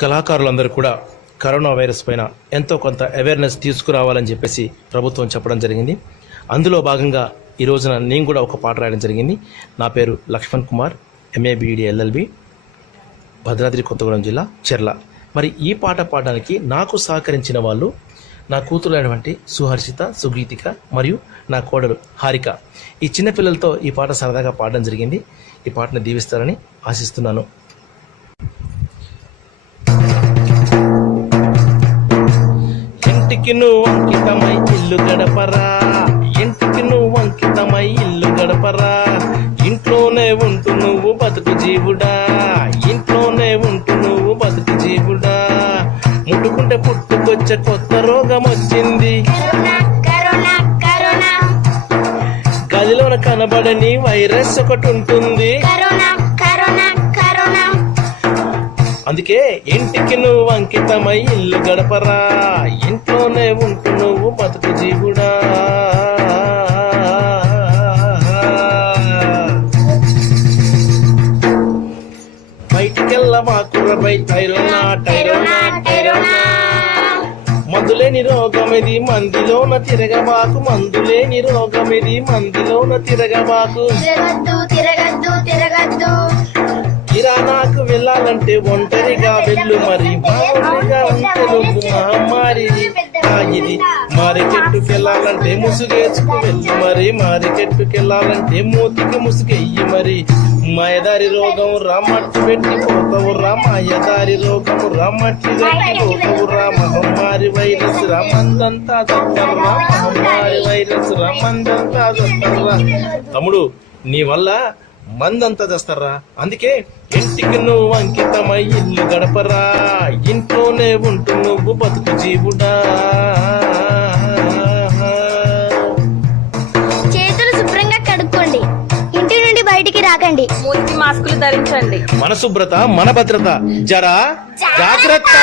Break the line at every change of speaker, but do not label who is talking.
కళాకారులందరూ కూడా corona virus పైన ఎంతో కొంత అవేర్నెస్ తీసుకురావాలని చెప్పేసి ప్రభుత్వం చెప్పడం జరిగింది. అందులో భాగంగా ఈ రోజున నేను కూడా ఒక పాట రాయడం జరిగింది. నా పేరు Laxman Kumar MA BEd LLB Bhadradri Kothagudem జిల్లా చెర్ల. మరి ఈ పాట పాడడానికి నాకు సహకరించిన వాళ్ళు నా కూతురైనటువంటి సుహర్షిత సుగీతిక మరియు నా కోడలు హారిక. ఈ చిన్నపిల్లలతో ఈ పాట సరదాగా పాడడం జరిగింది. ఈ పాటను దీవిస్తారని ఆశిస్తున్నాను. ఇంటికి నువ్వు అంకితమై ఇల్లు గడపరా. ఇంటికి నువ్వు అంకితమై ఇల్లు గడపరా. ఇంట్లోనే ఉంటూ నువ్వు బతుకు జీవుడా. ఇంట్లోనే ఉంటూ నువ్వు బతుకు జీవుడా. ముట్టుకుంటే పుట్టుకొచ్చే కొత్త రోగం వచ్చింది. గదిలోన కనబడని వైరస్ ఒకటి ఉంటుంది. అందుకే ఇంటికి నువ్వు అంకితమై ఇల్లు గడపరా. ఇంట్లోనే ఉంటు నువ్వు బతుకు జీవుడా. బయటికెళ్ళ టైరోనా టైరోనా టైరోనా. మందులేని రోగం ఇది మందిలోన తిరగబాకు మందులేని రోగం ఇది మందిలోన తిరగబాకు.
తిరగద్దు తిరగద్దు తిరగద్దు.
వెళ్ళాలంటే ఒంటరిగా వెళ్ళు మరి ఒంటరిగా ఉంటే నువ్వు మహమ్మారి ఇది మారికెట్టుకు వెళ్ళాలంటే ముసుగేసుకు వెళ్ళు మరి మారికెట్టుకు వెళ్ళాలంటే మూతికి ముసుగెయ్యి మరి. మాయదారి రోగం రమ్మట్టి పెట్టి పోతావు రా మాయదారి రోగం రమ్మట్టి పెట్టి పోతావు రా. మహమ్మారి వైరస్ రమ్మందంతా రా. మహమ్మారి వైరస్ రమ్మందంతా దక్కర్రా తమ్ముడు నీ వల్ల మందంతా తెస్తారా? అందుకే ఇంటికి నువ్వు అంకితమై ఇల్లు గడపరా. ఇంట్లోనే ఉంటూ నువ్వు బతుకు జీవుడా.
చేతులు శుభ్రంగా కడుక్కోండి. ఇంటి నుండి బయటికి రాకండి.
మూతి మాస్కులు ధరించండి.
మన శుభ్రత మన భద్రత. జరా జాగ్రత్త.